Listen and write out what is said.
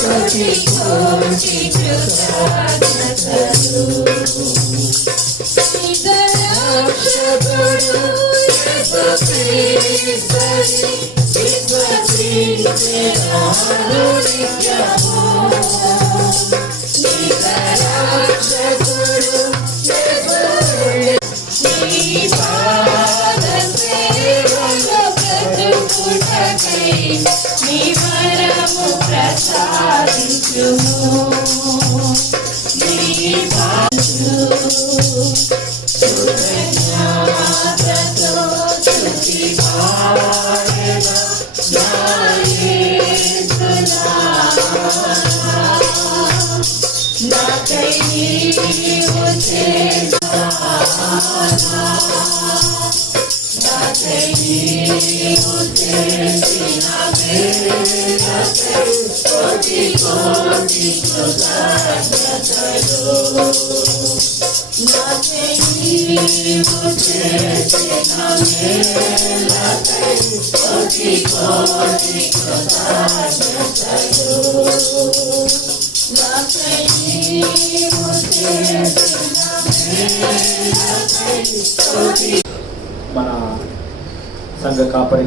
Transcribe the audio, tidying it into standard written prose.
కోటి కోటి కృతజ్ఞతలు. రక్షకుడు యేసుక్రీస్తుని విశ్వసించెదను నిత్యము. రక్షకుడు నీ పాద సేవలో బ్రతుకుటకై నీ వరము ప్రసాదించుము. నీ కృతజ్ఞతతో స్తుతి పాడెదా నా యేసునామా. నాకై నీవు చేసానా, నాకై నీవు చేసిన మేలకై కోటి కోటి కృతజ్ఞతలు. నాకై నీవు చేసిన మేలకై కోటి కోటి కృతజ్ఞతలు. నాకై నీవు చేసిన మేలకై కోటి. మన సంఘ కాపరి